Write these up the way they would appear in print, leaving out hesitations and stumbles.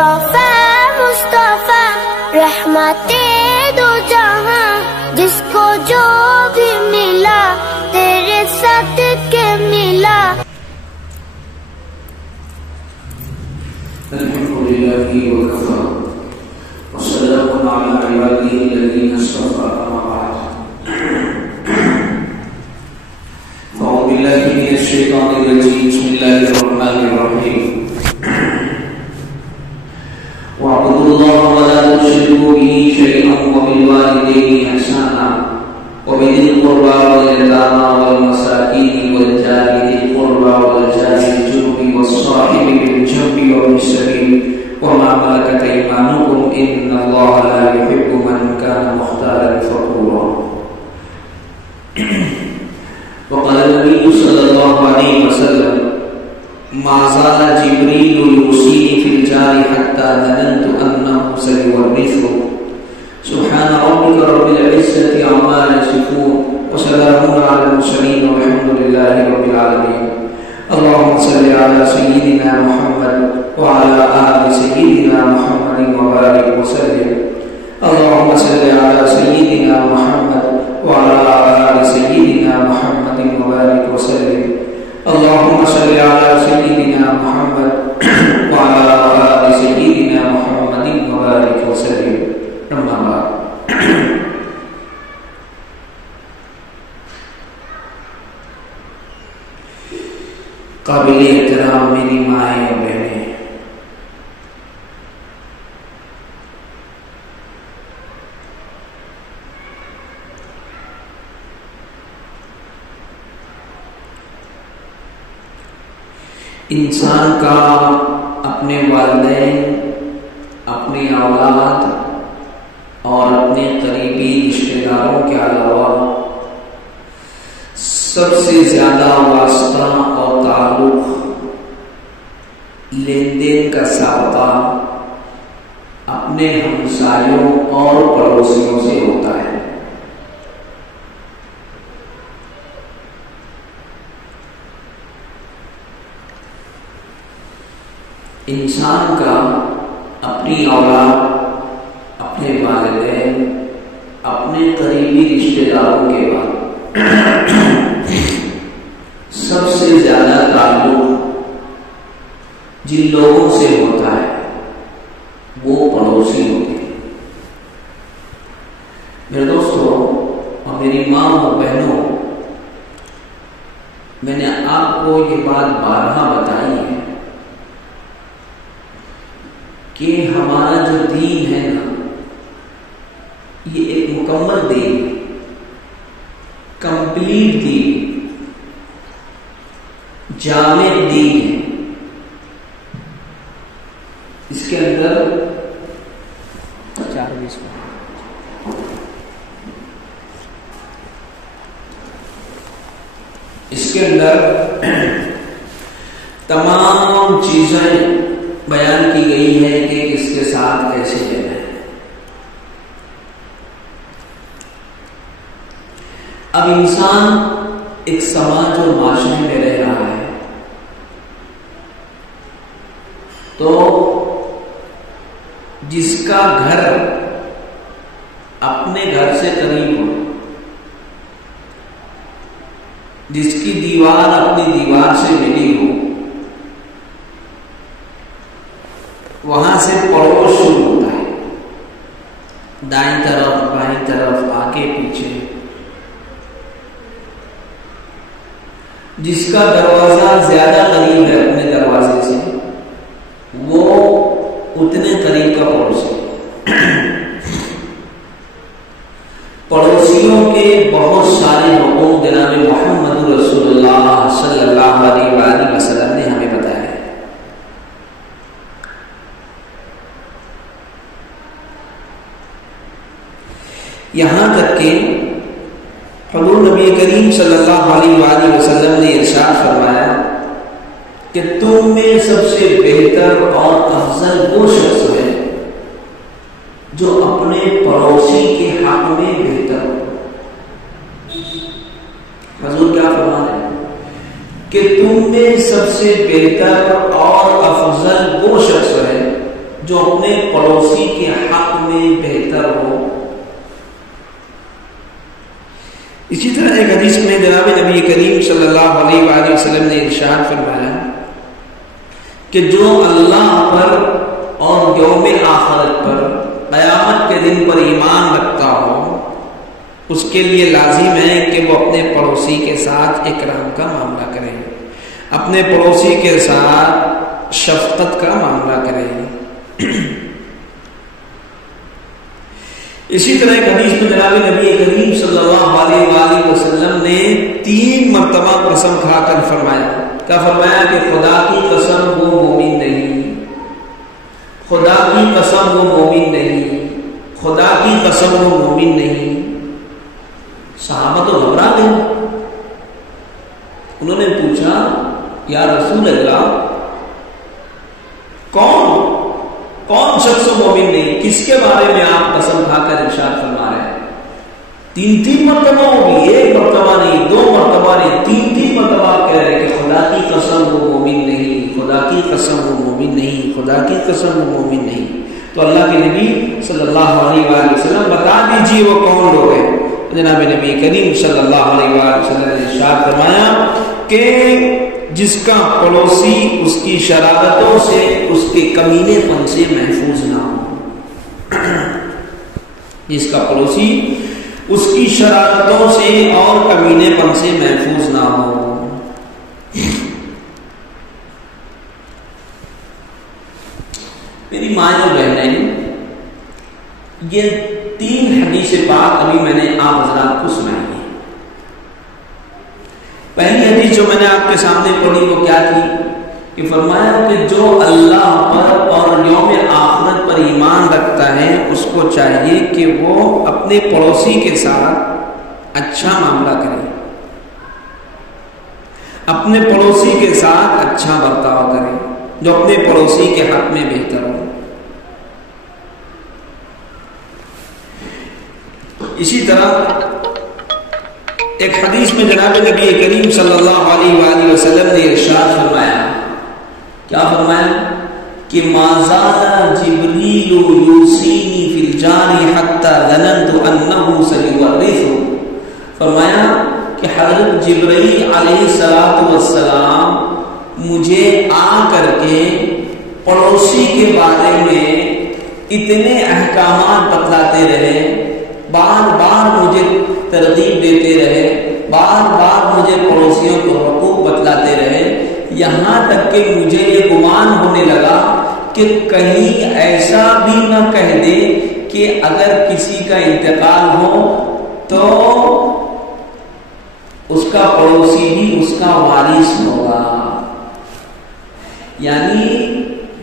مصطفیٰ رحمت دو جہاں، جس کو جو بھی ملا تیرے صدقے ملا۔ الحمدللہ وکفی والسلام علی عبادہ الذین اصطفی، اما بعد فاعوذ باللہ من الشیطان الرجیم، بسم اللہ الرحمن الرحیم۔ واعبدوا اللہ ولا تشرکوا به شیئا وبالوالدین احسانا وبذی القربى والیتامى والمساکین والجار ذی القربى والجار الجنب والصاحب بالجنب وابن السبیل وما ملكت أيمانكم إن الله لا يحب من كان مختالا فخورا۔ وقال النبي صلى الله عليه وسلم: ما زال جبريل يوصيني في الجار حتى ظننت أنه سيورثه۔ سبحان ربك رب العزة عما يصفون وسلام على المرسلين والحمد لله رب العالمين۔ اللهم صل على سيدنا محمد وعلى آل سيدنا محمد وبارك وسلم۔ اللهم صل على سيدنا محمد وعلى آل سيدنا محمد وبارك وسلم۔ اللهم صل على سيدنا محمد وعلى آل سيدنا محمد وبارك وسلم۔ اما بعد، قابل احترام میری مائیں اور بہنیں، انسان کا اپنے والدین، اپنی اولاد اور اپنے قریبی رشتہ داروں کے علاوہ سب سے زیادہ واسطہ اور تعلق، لین دین کا سابقہ اپنے ہمسایوں اور پڑوسیوں سے ہوتا ہے۔ انسان کا اپنی اولاد، اپنے والدین، اپنے قریبی رشتہ داروں کے بعد سب سے زیادہ تعلق جن لوگوں سے ہوتا ہے وہ پڑوسی ہوتے ہیں۔ میرے دوستوں اور میری ماں اور بہنوں، میں نے آپ کو یہ بات بارہا بتائی ہے کہ ہمارا جو دین ہے نا، یہ ایک مکمل دین، کمپلیٹ دین، جامع دین ہے۔ اس کے اندر تمام چیزیں بیان کی گئی ہے کہ کس کے ساتھ کیسے رہنا ہے۔ اب انسان ایک سماج اور معاشرے میں رہ رہا ہے، تو جس کا گھر اپنے گھر سے قریب ہو، جس کی دیوار اپنی دیوار سے ملی ہو، وہاں سے پڑوس شروع ہوتا ہے، دائیں طرف، بائیں طرف، آگے پیچھے۔ جس کا دروازہ زیادہ قریب ہے اپنے دروازے سے، وہ اتنے قریب کا پڑوسی۔ پڑوسیوں کے بہت سارے حقوق جناب محمد رسول اللہ صلی اللہ علیہ وآلہ وسلم نے ہمیں بتایا ہے۔ یہاں تک کہ حضور نبی کریم صلی اللہ علیہ وآلہ وسلم نے ارشاد فرمایا کہ تم میں سب سے بہتر اور افضل وہ شخص ہے جو اپنے پڑوسی کے حق میں بہتر ہو۔ حضور کیا فرما رہے ہیں کہ تم میں سب سے بہتر اور افضل وہ شخص ہے جو اپنے پڑوسی کے حق میں بہتر ہو. اسی طرح ایک حدیث میں جناب نبی کریم صلی اللہ علیہ وآلہ وسلم نے ارشاد فرمایا کہ جو اللہ پر اور یوم آخرت پر قیامت کے دن پر ایمان رکھتا ہو اس کے لیے لازم ہے کہ وہ اپنے پڑوسی کے ساتھ اکرام کا معاملہ کرے, اپنے پڑوسی کے ساتھ شفقت کا معاملہ کرے. اسی طرح ایک حدیث میں جناب نبی کریم صلی اللہ علیہ وآلہ وسلم نے 3 مرتبہ قسم کھا کر فرمایا, کیا فرمایا کہ خدا کی قسم وہ مومن نہیں, خدا کی قسم وہ مومن نہیں, خدا کی قسم وہ مومن نہیں. صحابہ تو گھبرا گئے, انہوں نے پوچھا یا رسول اللہ کون شخص مومن نہیں, کس کے بارے میں آپ قسم کھا کر ارشاد فرما رہے ہیں؟ 3 مرتبہ ہوگی, 1 مرتبہ نہیں, 2 مرتبہ نہیں, 3 مرتبہ کہہ رہے کہ خدا کی قسم وہ مومن نہیں, خدا کی قسم وہ مومن نہیں, خدا کی قسم وہ مومن نہیں. تو اللہ کے نبی صلی اللہ علیہ وآلہ وسلم بتا دیجیے وہ کون لوگ ہیں. جناب نبی کریم صلی اللہ علیہ وآلہ وسلم نے ارشاد فرمایا کہ جس کا پڑوسی اس کی شرارتوں سے, اس کے کمینے پن سے محفوظ نہ ہو, جس کا پڑوسی اس کی شرارتوں سے اور کمینے پن سے محفوظ نہ ہو. میری مائیں اور بہنیں, یہ 3 حدیث پاک ابھی میں نے آپ حضرات کو سنائی ہے. پہلی حدیث جو میں نے آپ کے سامنے پڑھی وہ کیا تھی کہ فرمایا کہ جو اللہ پر اور یوم آخرت پر ایمان رکھتا ہے اس کو چاہیے کہ وہ اپنے پڑوسی کے ساتھ اچھا معاملہ کرے, اپنے پڑوسی کے ساتھ اچھا برتاؤ کرے, جو اپنے پڑوسی کے حق میں بہتر ہو. اسی طرح ایک حدیث میں جناب نبی کریم صلی اللہ علیہ وآلہ وسلم نے ارشاد فرمایا, کیا فرمایا کہ ما زال جبریل یوصینی فی الجار حتی ظننت انہ سیورث. فرمایا کہ حضرت جبرائیل علیہ السلام مجھے آ کر کے پڑوسی کے بارے میں اتنے احکامات بتلاتے رہے, بار بار مجھے ترغیب دیتے رہے, بار بار مجھے پڑوسیوں کو حقوق بتلاتے رہے, یہاں تک کہ مجھے یہ گمان ہونے لگا کہ کہیں ایسا بھی نہ کہہ دے کہ اگر کسی کا انتقال ہو تو اس کا پڑوسی بھی اس کا وارث ہوگا. یعنی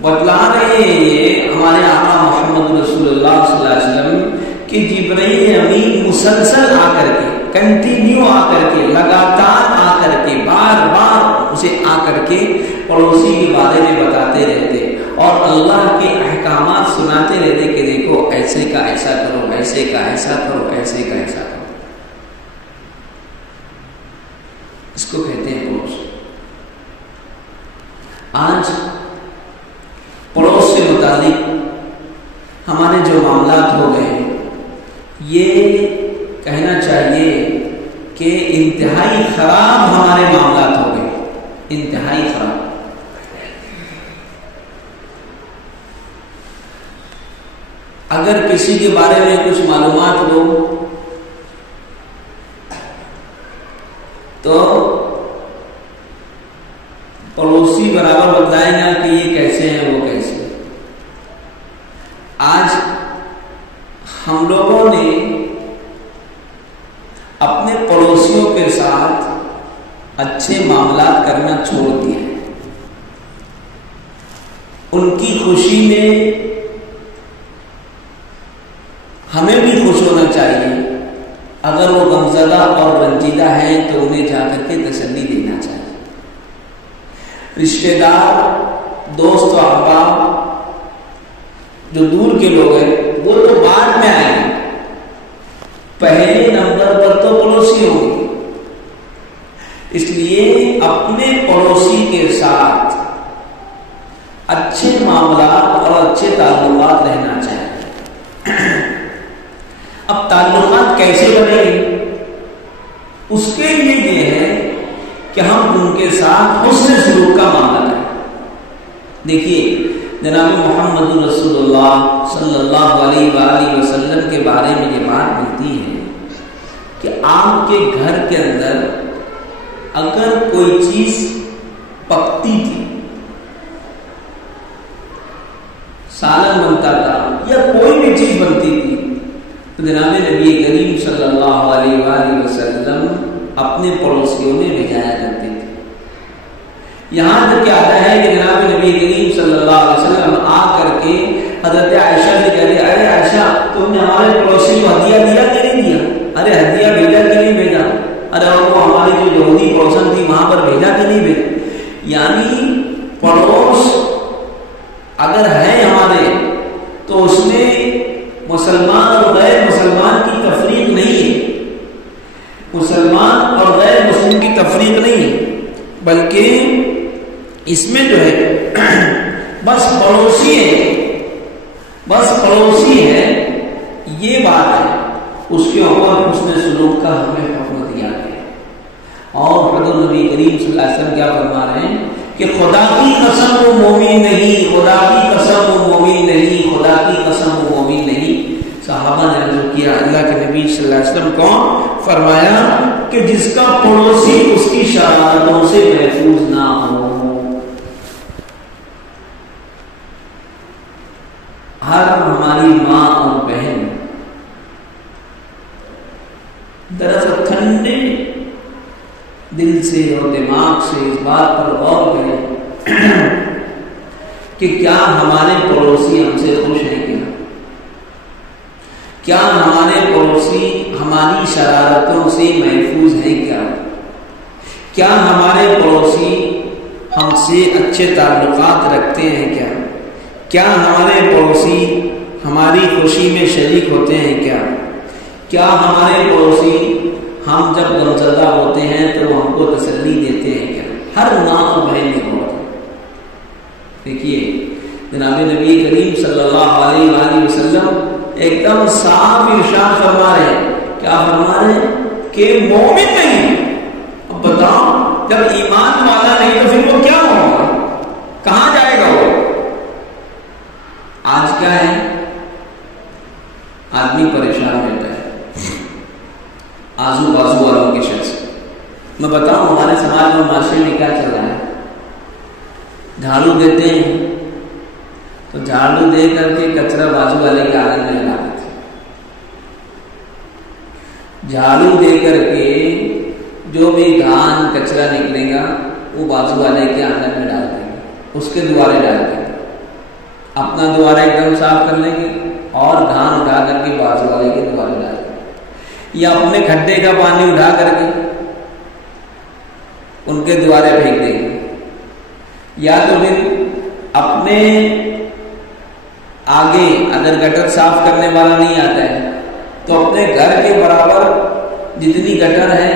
بتلا رہے ہیں یہ ہمارے آقا محمد رسول اللہ صلی اللہ علیہ وسلم کہ جبرائیل امین مسلسل آ کر کے, کنٹینیو آ کر کے, لگاتار آ کر کے, بار بار اسے آ کر کے پڑوسی کے بارے میں بتاتے رہتے اور اللہ کے احکامات سناتے رہتے کہ دیکھو ایسے کا ایسا کرو, ایسے کا ایسا کرو, ایسے کا ایسا کرو. اس کو کہتے ہیں پڑوس. آج پڑوس سے متعلق ہمارے جو معاملات ہو گئے ہیں یہ کہنا چاہیے کہ انتہائی خراب ہمارے معاملات ہو گئے, انتہائی خراب. اگر کسی کے بارے میں کچھ معلومات ہو تو پڑوسی برابر بتائیں گا کہ یہ کیسے ہیں وہ کیسے. آج ہم لوگوں نے اپنے پڑوسیوں کے ساتھ اچھے معاملات کرنا چھوڑ دیا. ان کی خوشی میں ہمیں بھی خوش ہونا چاہیے, اگر وہ غمزدہ اور رنجیدہ ہیں تو انہیں جا کر کے تسلی دینا چاہیے. رشتہ دار, دوست و احباب جو دور کے لوگ ہیں وہ تو بعد میں آئیں گے, پہلے نمبر پر تو پڑوسی ہوں گے. اس لیے اپنے پڑوسی کے ساتھ اچھے معاملات اور اچھے تعلقات رہنا چاہیے۔ اب تعلقات کیسے بنے گے؟ اس کے لیے یہ ہے کہ ہم ان کے ساتھ حسن سلوک کا معاملہ کریں۔ دیکھیے جناب محمد رسول اللہ صلی اللہ علیہ وآلہ وسلم کے بارے میں یہ بات ملتی ہے کہ آپ کے گھر کے اندر اگر کوئی چیز پکتی تھی، سالن بنتا تھا یا کوئی بھی چیز بنتی تھی، تو جناب نبی کریم صلی اللہ علیہ وآلہ وسلم اپنے پڑوسیوں میں بھیجایا کرتے تھے۔ یہاں تک کیا آتا ہے کہ جناب نبی کریم صلی اللہ علیہ وسلم آ کر کے حضرت عائشہ سے کہتے، ارے عائشہ تم نے ہمارے پڑوسی کو ہدیہ دیا کہ نہیں دیا؟ ارے ہدیہ بھیجا کہ نہیں بھیجا؟ ارے وہ ہماری جو یہودی پڑوسن تھی وہاں پر بھیجا کہ نہیں بھیجا؟ یعنی پڑوس اگر ہے ہمارے تو اس میں مسلمان اور غیر مسلمان کی تفریق نہیں ہے، مسلمان اور غیر مسلم کی تفریق نہیں ہے، بلکہ اس میں جو ہے بس پڑوسی ہے، بس پڑوسی ہے، یہ بات ہے۔ اس کے اوپر حسن سلوک کا ہمیں حکم دیا ہے۔ اور حضرت نبی کریم صلی اللہ علیہ وسلم کیا فرما رہے ہیں کہ خدا کی قسم وہ مومن نہیں، خدا کی قسم وہ مومن نہیں، خدا کی قسم وہ مومن نہیں۔ صحابہ نے عرض کیا اللہ کے نبی صلی اللہ علیہ وسلم کو، فرمایا کہ جس کا پڑوسی اس کی شرارتوں سے محفوظ نہ ہو۔ ہر ہماری ماں اور بہن دراصل ٹھنڈے دل سے اور دماغ سے اس بات پر غور کریں کہ کیا ہمارے پڑوسی ہم سے خوش ہیں؟ کیا ہمارے پڑوسی ہماری شرارتوں سے محفوظ ہیں؟ کیا ہمارے پڑوسی ہم سے اچھے تعلقات رکھتے ہیں؟ کیا ہمارے پڑوسی ہماری خوشی میں شریک ہوتے ہیں؟ کیا ہمارے پڑوسی ہم جب غمزدہ ہوتے ہیں تو ہم کو تسلی دیتے ہیں؟ ہر ماں اور بہن نے ہوتا ہے۔ دیکھیے جناب نبی کریم صلی اللہ علیہ وآلہ وسلم ایک دم صاف ارشاد فرما رہے ہیں، کیا فرما رہے ہیں کہ مومن نہیں۔ اب بتاؤ جب ایمان والا نہیں تو پھر وہ کیا ہوگا؟ کہاں جائے گا وہ؟ آج کیا ہے، آدمی پریشان رہتا ہے آزو بازو والوں کے شخص۔ میں بتاؤں ہمارے سماج میں معاشرے میں کیا چل رہا ہے؟ جھاڑو دیتے ہیں تو جھاڑو دے کر کے کچرا بازو والے کے آنگن میں لگا دیتے، جھاڑو دے کر کے جو بھی گھان کچرا نکلے گا وہ بازو والے کے آنگن میں ڈال دیں گے، اس کے دوارے ڈال دیں گے، اپنا دوارا ایک دم صاف کر لیں گے اور گھان اٹھا کر کے بازو والے کے دوارے ڈال دیں گے، یا اپنے کھڈے کا پانی اٹھا کر کے ان کے دوارے پھینک دیں گے، یا تو پھر اپنے آگے اگر گٹر صاف کرنے والا نہیں آتا ہے تو اپنے گھر کے برابر جتنی گٹر ہے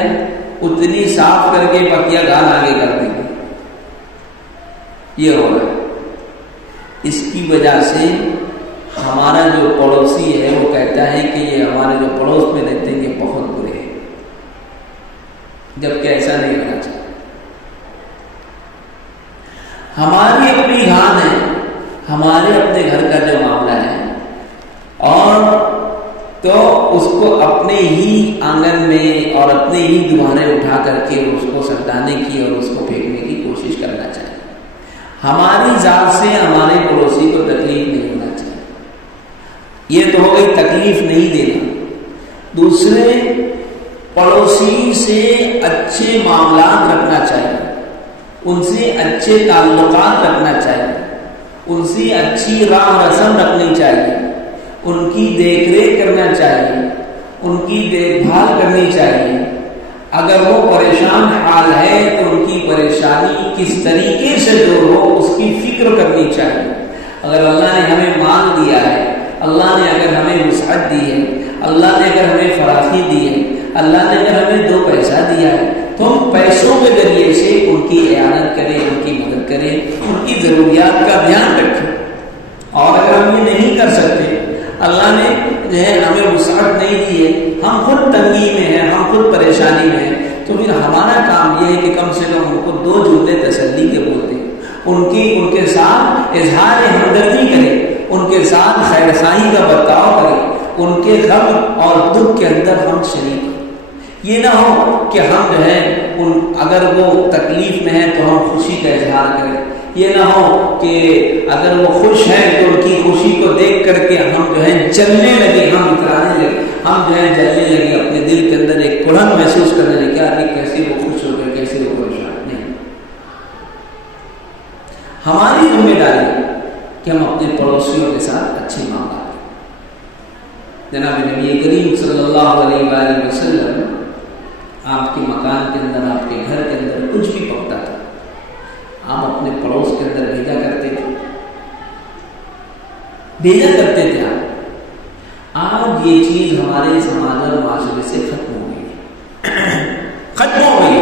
اتنی صاف کر کے بقیہ گھان آگے کر دیں گے۔ یہ ہو رہا ہے۔ اس کی وجہ سے ہمارا جو پڑوسی ہے وہ کہتا ہے کہ یہ ہمارے جو پڑوس میں رہتے ہیں یہ بہت برے ہیں، جبکہ ایسا نہیں ہونا چاہیے۔ ہماری اپنی گھان ہے، ہمارے اپنے گھر کا جو معاملہ ہے، اور تو اس کو اپنے ہی آنگن میں اور اپنے ہی دوارے اٹھا کر کے اس کو سٹانے کی اور اس کو پھینکنے کی کوشش کرنا چاہیے۔ ہماری ذات سے ہمارے پڑوسی کو تکلیف نہیں ہونا چاہیے۔ یہ تو ہو گئی تکلیف نہیں دینا۔ دوسرے، پڑوسی سے اچھے معاملات رکھنا چاہیے، ان سے اچھے تعلقات رکھنا چاہیے، ان سے اچھی راہ رسم رکھنی چاہیے، ان کی دیکھ ریکھ کرنا چاہیے، ان کی دیکھ بھال کرنی چاہیے۔ اگر وہ پریشان حال ہے تو ان کی پریشانی کس طریقے سے دور ہو اس کی فکر کرنی چاہیے۔ اگر اللہ نے ہمیں مال دیا ہے، اللہ نے اگر ہمیں وسعت دی ہے، اللہ نے اگر ہمیں فراخی دی ہے، اللہ نے اگر ہمیں 2 پیسہ دیا ہے تو ہم پیسے پیسوں کے ذریعے سے ان کی اعانت کریں، ان کی مدد کریں، ان کی ضروریات کا دھیان رکھیں. اور اگر ہم یہ نہیں کر سکتے، اللہ نے جو ہے ہمیں وسعت نہیں دی ہے، ہم خود تنگی میں ہیں، ہم خود پریشانی میں ہیں، تو پھر ہمارا کام یہ ہے کہ کم سے کم ان کو 2 جملے تسلی کے بولتے، ان کے ساتھ اظہار ہمدردی کریں، ان کے ساتھ خیر خواہی کا برتاؤ کریں، ان کے غم اور دکھ کے اندر ہم شریک. یہ نہ ہو کہ ہم جو ہے اگر وہ تکلیف میں ہے تو ہم خوشی کا اظہار کریں. یہ نہ ہو کہ اگر وہ خوش ہیں تو ان کی خوشی کو دیکھ کر کے ہم جو ہے جلنے لگے، ہم اترانے لگے، ہم جو ہے جلنے لگے، اپنے دل کے اندر ایک کڑھن محسوس کرنے لگے کہ کیسے وہ خوش ہو گئے، کیسے وہ پریشان. نہیں، ہماری ذمہ داری ہے کہ ہم اپنے پڑوسیوں کے ساتھ اچھی معاملات کریں. جناب نبی کریم صلی اللہ علیہ وآلہ وسلم آپ کے مکان کے اندر، آپ کے گھر کے اندر کچھ بھی پکتا تھا، آپ اپنے پڑوس کے اندر بھیجا کرتے تھے. آج یہ چیز ہمارے سماج اور معاشرے سے ختم ہو گئی.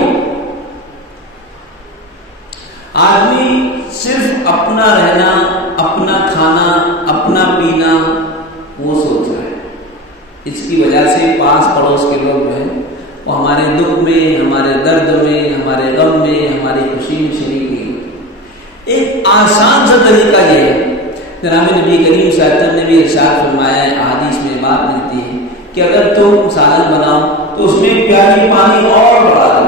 آدمی صرف اپنا رہنا، اپنا کھانا، اپنا پینا وہ سوچ رہا ہے. اس کی وجہ سے پاس پڑوس کے لوگ جو ہیں وہ ہمارے دکھ میں، ہمارے درد میں، ہمارے غم میں، ہماری خوشی میں شریک نہیں ہوتے. ایک آسان سا طریقہ یہ ہے، جناب نبی کریم صلی اللہ علیہ وسلم نے بھی ارشاد فرمایا ہے، احادیث میں بات ملتی ہے کہ اگر تم سالن بناؤ تو اس میں ایک پیالی پانی اور بڑھا دو،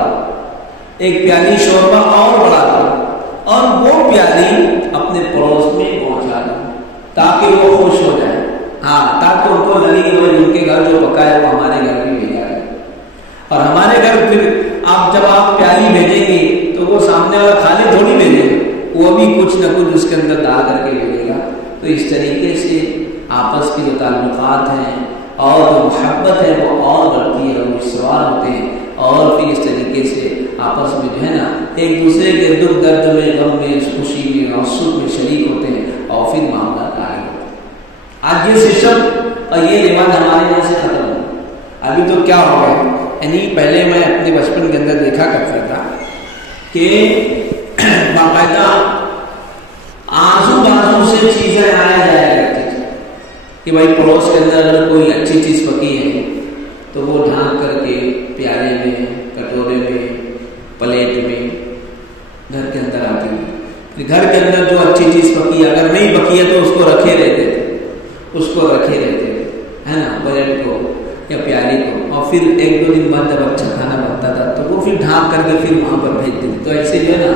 ایک پیالی شوربہ اور بڑھا دو، اور وہ پیالی اپنے پڑوس میں پہنچا دو تاکہ وہ خوش ہو جائے. ہاں، تاکہ ان کو لگے کہ ان کے گھر جو پکا ہے وہ ہمارے گھر بھی بھیجا ہے. اور ہمارے گھر پھر جب آپ پیالی بھیجیں گے تو وہ سامنے والا خالی تھوڑی بھیجے گا، وہ بھی کچھ نہ کچھ اس کے اندر ڈال کر کے بھیجے گا. تو اس طریقے سے آپس کی جو تعلقات ہیں اور جو محبت ہے وہ اور بڑھتی ہے، وہ استوار ہوتے ہیں، اور پھر اس طریقے سے آپس میں جو ہے نا ایک دوسرے کے دکھ درد میں، غم میں، خوشی میں اور سکھ میں شریک ہوتے ہیں، اور پھر معاملات آگے ہوتے ہیں. آج یہ سسٹم اور یہ رواج ہمارے یہاں سے ختم ہو. ابھی تو کیا ہو گیا، یعنی پہلے میں اپنے بچپن کے اندر دیکھا کرتا تھا کہ باقاعدہ آزو بازو سے چیزیں آیا جایا کرتی تھی کہ بھائی پڑوس کے اندر اگر کوئی اچھی چیز پکی ہے تو وہ ڈھانک کر کے پیالے میں، کٹورے میں، پلیٹ میں گھر کے اندر آتی ہے. گھر کے اندر جو اچھی چیز پکی ہے، اگر نہیں پکی ہے تو اس کو رکھے رہتے تھے، ہے نا، پلیٹ کو یا پیالی کو. اور پھر 1-2 دن بعد جب اچھا کھانا بنتا تھا تو وہ پھر ڈھانک کر کے پھر وہاں پر بھیج دیتے. تو ایسے جو ہے نا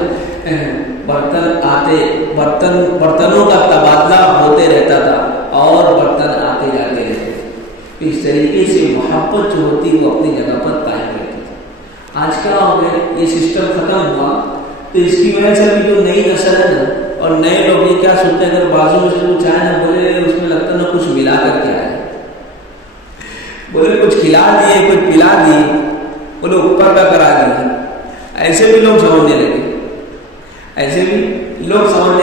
برتنوں کا تبادلہ ہوتے رہتا تھا اور برتن آتے جاتے رہتے تھے. اس طریقے سے محبت جو ہوتی وہ اپنی جگہ پر قائم رہتی تھی. آج کیا ہو گیا، یہ سسٹم ختم ہوا. تو اس کی وجہ سے ابھی جو نئی نسل ہے نا اور نئے لوگ یہ کیا سوچتے ہیں، اگر بازو میں سے کچھ آئے نا بولے اس میں لگتا نا کچھ ملا کر کے آئے، بولے کچھ کھلا دیے، کچھ پلا دیے، بولے اوپر کا کرا دیے. ایسے بھی لوگ سمجھنے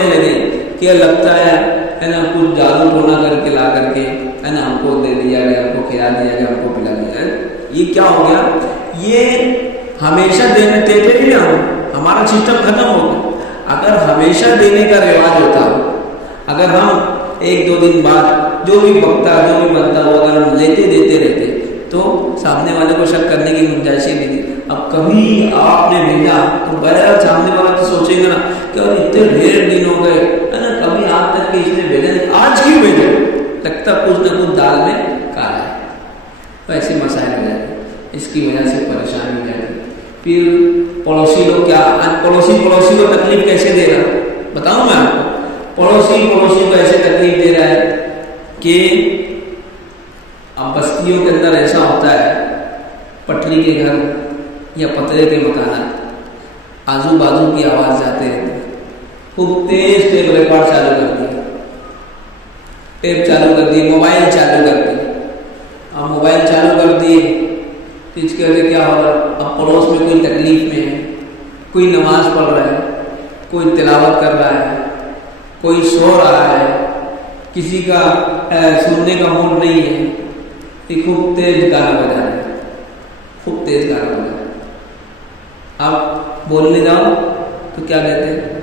لگے کہ لگتا ہے نا کچھ جادو ٹونا کر کے لا کر کے ہے نا ہم کو دے دیا گیا، ہم کو کھلا دیا گیا، ہم کو پلا دیا گیا. یہ کیا ہو گیا، یہ ہمیشہ دیتے ہی نا ہمارا سسٹم ختم ہو گیا. اگر ہمیشہ دینے کا رواج ہوتا، اگر ہم 1-2 دن بعد جو بھی بکتا جو بھی بنتا وہ اگر ہم لیتے دیتے رہتے تو سامنے والے کو شک کرنے کی گنجائش ہی نہیں. اب کبھی آپ نے بھیجا تو بہرحال سامنے والا تو سوچے گا نا کہ اتنے ڈھیر دن ہو گئے ہے نا، کبھی آپ تک کہ اس نے بھیجا نہیں، آج کیوں بھیجا، لگتا کچھ نہ کچھ دال میں کالا ہے. تو ایسے مسائل ہو جاتے، اس کی وجہ سے پریشانی ہو جاتی. پھر پڑوسی لوگ کیا، پڑوسی کو تکلیف کیسے دے رہا بتاؤں میں آپ کو. پڑوسی کو ایسے تکلیف دے رہا ہے کہ اب بستیوں کے اندر ایسا ہوتا ہے، پٹری کے گھر یا پترے کے مکانات، آزو بازو کی آواز جاتے رہتے ہیں. خوب تیز ٹیپ ریکارڈ چالو کر دی، ٹیپ چالو کر دی، موبائل چالو کر دی. اب موبائل چالو کر دی تو اس کی وجہ کیا ہو رہا، اب پڑوس میں کوئی تکلیف میں ہے، کوئی نماز پڑھ رہا ہے، کوئی تلاوت کر رہا ہے، کوئی سو رہا ہے، کسی کا سننے کا موڈ نہیں ہے، خوب تیز گانا بجا رہے، خوب تیز گانا بجا رہے. اب بولنے جاؤ تو کیا کہتے ہیں؟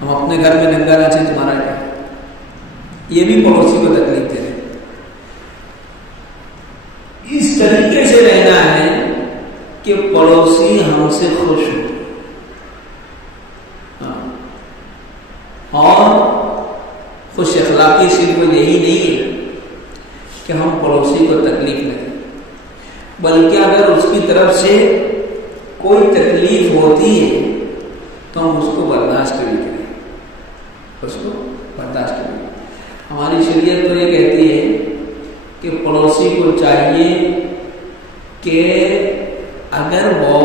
ہم اپنے گھر میں ننگا ناچے تمہارا کیا؟ یہ بھی پڑوسی کو تکلیف دے رہے. اس طریقے سے رہنا ہے کہ پڑوسی ہم سے خوش ہو. اور خوش اخلاقی صرف یہی نہیں ہے کہ ہم پڑوسی کو تکلیف نہ دیں، بلکہ اگر اس کی طرف سے کوئی تکلیف ہوتی ہے تو ہم اس کو برداشت بھی کریں، اس کو برداشت کریں. ہماری شریعت تو یہ کہتی ہے کہ پڑوسی کو چاہیے کہ اگر وہ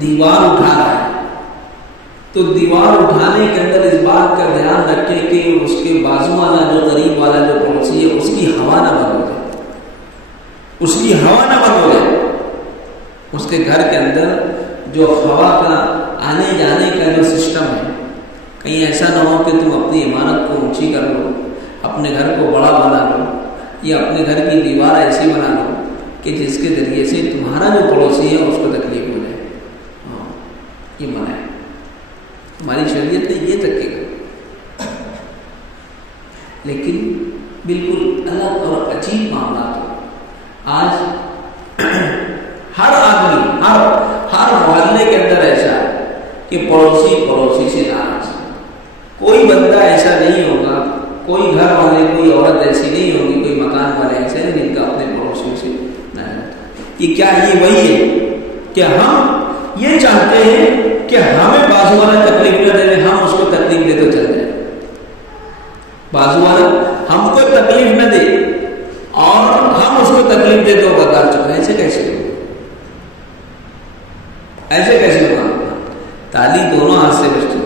دیوار اٹھا رہا ہے تو دیوار اٹھانے کے اندر اس بات کا دھیان رکھے کہ اس کے بازو والا جو غریب والا جو پڑوسی ہے اس کی ہوا نہ بند ہو جائے، اس کی ہوا نہ بند ہو جائے. اس کے گھر کے اندر جو ہوا کا آنے جانے کا جو سسٹم ہے، کہیں ایسا نہ ہو کہ تم اپنی عمارت کو اونچی کر لو، اپنے گھر کو بڑا بنا لو، یا اپنے گھر کی دیوار ایسی بنا لو کہ جس کے ذریعے سے تمہارا جو پڑوسی ہے اس کو تکلیف ہو جائے. یہ منع ہے. ہماری شریعت نے یہ تک کہا. لیکن بالکل الگ اور عجیب معاملات ہو. آج ہر آدمی ہر محلے کے اندر ایسا ہے کہ پڑوسی سے ناراض. کوئی بندہ ایسا نہیں ہوگا، کوئی گھر والے، کوئی عورت ایسی نہیں ہوگی، کوئی مکان والے ایسے نہیں جن کا اپنے پڑوسیوں سے ناراض ہوتا. کہ کیا یہ وہی ہے کہ ہم یہ چاہتے ہیں کہ ہمیں بازو والا تکلیف نہ دے، ہم اس کو تکلیف دے تو چل جائے. بازو والا ہم کو تکلیف نہ دے اور ہم اس کو تکلیف دے تو برداشت چکے. ایسے کیسے ہوگا؟ ایسے کیسے ہوگا؟ تالی دونوں ہاتھ سے بچتی.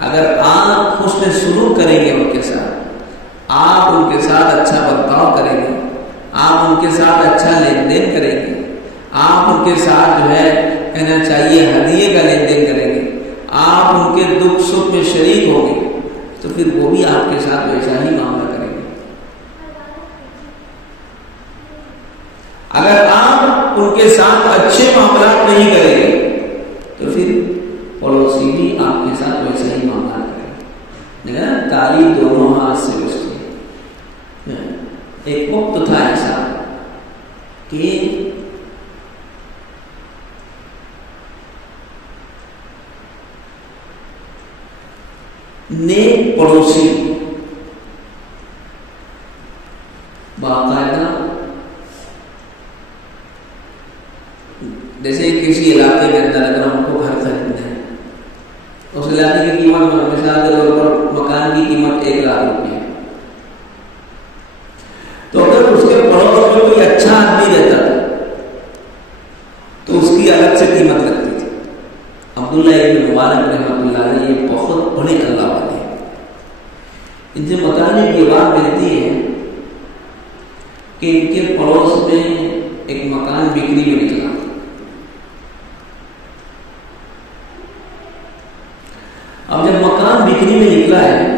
اگر آپ حسن سلوک کریں گے ان کے ساتھ، آپ ان کے ساتھ اچھا برتاؤ کریں گے، آپ ان کے ساتھ اچھا لین دین کریں گے، آپ ان کے ساتھ جو ہے کہنا چاہیے ہدیے کا لین دین کریں گے، آپ ان کے دکھ سکھ میں شریک ہوں گے، تو پھر وہ بھی آپ کے ساتھ ویسا ہی معاملہ کریں گے. اگر آپ ان کے ساتھ اچھے معاملات نہیں کریں گے تو پھر پڑوسی بھی آپ کے ساتھ ویسا ہی معاملات کریں گے. تالی دونوں ہاتھ سے بچتی ہے. ایک وقت تھا ایسا کہ نیک پڑوسی باقاعدہ جیسے کسی علاقے کے اندر اگر ہم کو گھر خریدنا ہے، اس علاقے کی قیمت مثال کے طور پر مکان کی قیمت 1 لاکھ روپے ہے، تو اگر اس کے پڑوس میں کوئی اچھا آدمی رہتا تھا تو اس کی الگ سے قیمت لگتی تھی. عبداللہ ابن مبارک رحمۃ اللہ علیہ یہ بہت بڑے اللہ والے ہیں. ان سے متعلق یہ بات ملتی ہے کہ ان کے پڑوس میں ایک مکان بکری میں نکلا. اب جب مکان بکری میں نکلا ہے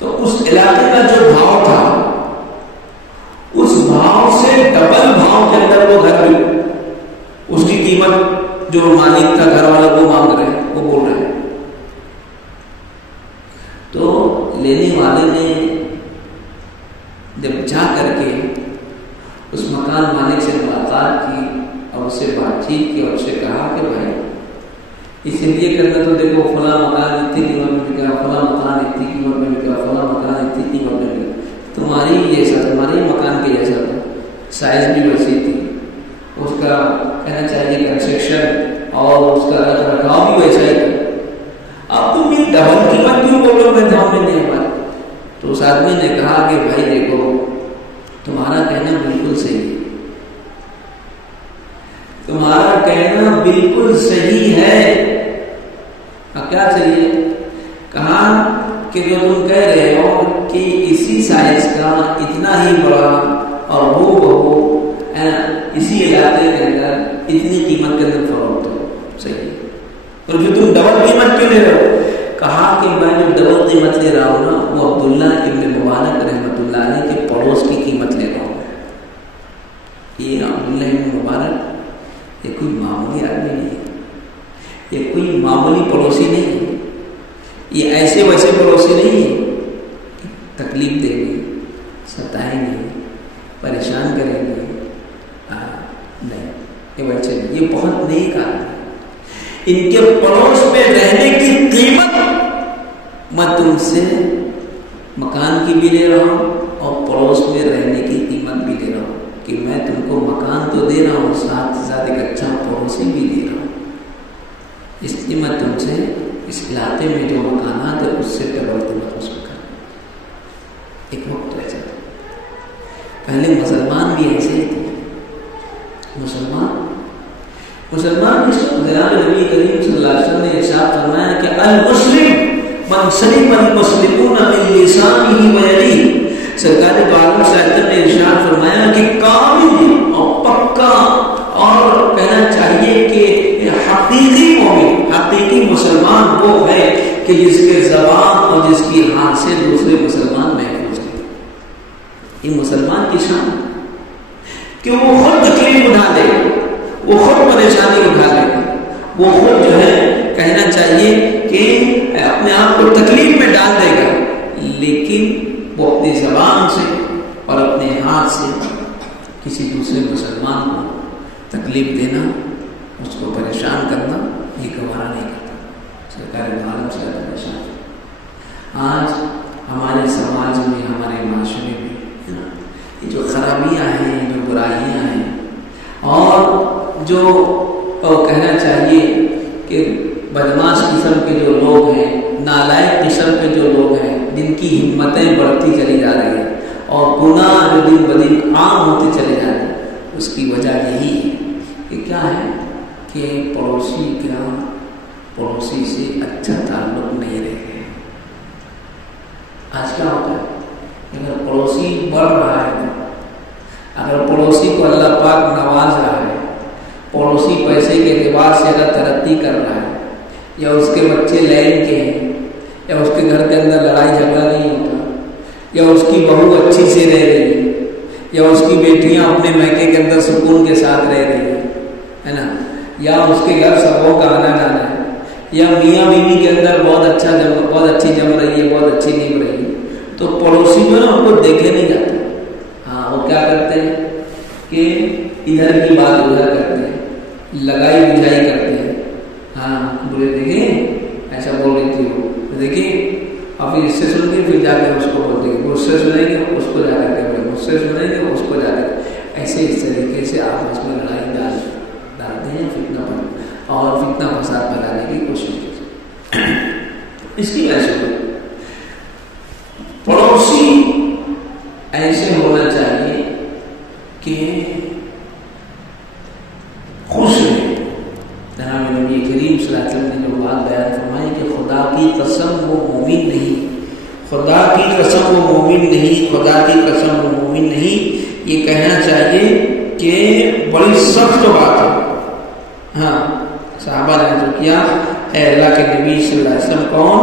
تو اس علاقے کا جو بھاؤ تھا اس بھاؤ سے ڈبل بھاؤ کے اندر وہ گھر بھی اس کی قیمت جو مالک تھا گھر والا وہ مانگ رہے ہیں، وہ بول رہے ہیں. تو لینے والے نے جب جا کر کے اس مکان مالک سے ملاقات کی اور اس سے بات چیت کی اور اس سے کہا کہ بھائی اس لیے کرنا تو دیکھو فلاں مکان اتنی قیمت میں بکا، فلاں مکان اتنی قیمت میں بکا، فلاں مکان اتنی قیمت میں بکا، تمہاری جیسا تمہارے مکان کے جیسا تھا، سائز بھی ویسی تھی، اس کا کہنا چاہیے کنسٹرکشن اور اس کا رکھ رکھاؤ بھی ویسا ہی تھا. اب تم یہ ڈبل قیمت کیوں بولو میں دھام میں نہیں بات. تو اس آدمی نے کہا کہ بھائی دیکھو تمہارا کہنا بالکل صحیح ہے، تمہارا کہنا بالکل صحیح ہے. کیا چاہیے؟ کہا کہ جو تم کہہ رہے ہو کہ اسی سائز کا اتنا ہی بڑا اور وہ اسی علاقے کے اندر اتنی قیمت کے اندر فروخت ہو، صحیح ہے. اور جو تم ڈبل قیمت کیوں لے رہے ہو؟ کہا کہ میں جو ڈبل قیمت لے رہا ہوں نا وہ عبداللہ ابن مبارک رحمۃ اللہ علیہ کے پڑوس کی قیمت لے رہا ہوں. عبداللہ بن مبارک یہ کوئی معمولی آدمی نہیں ہے، یہ کوئی معمولی پڑوسی نہیں ہے، یہ ایسے ویسے پڑوسی نہیں ہے کہ تکلیف دے گی، ستائیں گے، پریشان کریں گے، نہیں، یہ بچے نہیں، یہ بہت نیک آدمی ہے۔ ان کے پڑوس میں رہنے کی قیمت میں تم سے مکان کی بھی لے رہا ہوں اور پڑوس میں رہنے کی قیمت بھی لے رہا ہوں کہ میں تم کو مکان تو دے رہا ہوں، ساتھ ساتھ ایک اچھا پڑوسی بھی دے رہا ہوں، اس لیے میں تم سے اس علاقے میں جو مکانات ہے اس سے ڈبل وصول کر۔ ایک وقت ایسا تھا، پہلے مسلمان بھی ایسے ہی تھے، مسلمان جناب نبی کریم صلی اللہ علیہ وسلم نے ارشاد فرمایا کہ المسلم من سلم المسلمون من لسانه ويده، سرکار دو عالم صلی اللہ علیہ وسلم نے ارشاد فرمایا کہ کامل اور پکا اور کہنا چاہیے کہ حقیقی مومن، حقیقی مسلمان وہ ہے کہ جس کے زبان اور جس کی ہاتھ سے دوسرے مسلمان محفوظ ہیں۔ یہ مسلمان کی شان کہ وہ خود تکلیف اٹھا دے، وہ خود پریشانی اٹھا لے گا، وہ خود جو ہے کہنا چاہیے کہ اپنے آپ کو تکلیف میں ڈال دے گا، لیکن وہ اپنی زبان سے اور اپنے ہاتھ سے کسی دوسرے مسلمان کو تکلیف دینا، اس کو پریشان کرنا یہ گوارا نہیں کرتا۔ سرکار دو عالم سے پریشان۔ آج ہمارے سماج میں، ہمارے معاشرے میں یہ جو خرابیاں ہیں، جو برائیاں ہیں، اور جو کہنا چاہیے کہ بدماش قسم کے جو لوگ ہیں، نالائق قسم کے جو لوگ ہیں، جن کی ہمتیں بڑھتی چلی جا رہی ہیں اور گناہ جو دن بدن عام ہوتے چلے جا رہے ہیں، اس کی وجہ یہی ہے کہ کیا ہے کہ پڑوسی سے اچھا تعلق نہیں رہ گئے۔ آج کیا ہوتا ہے، اگر پڑوسی بڑھ رہا ہے، اگر پڑوسی کو اللہ پاک نواز رہا ہے، پڑوسی پیسے کے اعتبار سے اگر ترقی کر رہا ہے، یا اس کے بچے لائن کے ہیں، یا اس کے گھر کے اندر لڑائی جھگڑا نہیں ہوتا، یا اس کی بہو اچھی سے رہ رہی ہے، یا اس کی بیٹیاں اپنے میکے کے اندر سکون کے ساتھ رہ رہی ہے نا، یا اس کے گھر سبوں کا آنا جانا ہے، یا میاں بیوی کے اندر بہت اچھی جم رہی ہے، بہت اچھی نم رہی ہے، تو پڑوسی جو ہے ان کو دیکھے نہیں جاتے۔ ہاں، وہ کیا کرتے ہیں کہ ادھر کی بات ادھر کرتے ہیں، لگائی بجھائی کرتے ہیں۔ ہاں، بولے دیکھیں ایسا بول رہی تھی وہ، دیکھیں، اور پھر اس سے سن کے پھر جا کر اس کو بولتے ہیں، اس سے سنیں گے اس کو جا کر کے، اس سے سنیں گے اس کو جا کر، ایسے اس طریقے سے آپس میں لڑائی ڈالتے ہیں، اور فتنہ فساد پھیلانے کی کوشش کی۔ اس کی وجہ سے پڑوسی ایسے ہونا چاہیے کہ خوش رہے۔ جناب نبی کریم صلی اللہ علیہ وسلم نے جو بات بیان فرمائی کہ خدا کی قسم وہ مومن نہیں، خدا کی قسم وہ مومن نہیں، خدا کی قسم وہ مومن نہیں، یہ کہنا چاہیے کہ بڑی سخت بات ہے۔ ہاں، صحابہ نے جو کیا، اے اللہ کے نبی صلی اللہ علیہ وسلم کون؟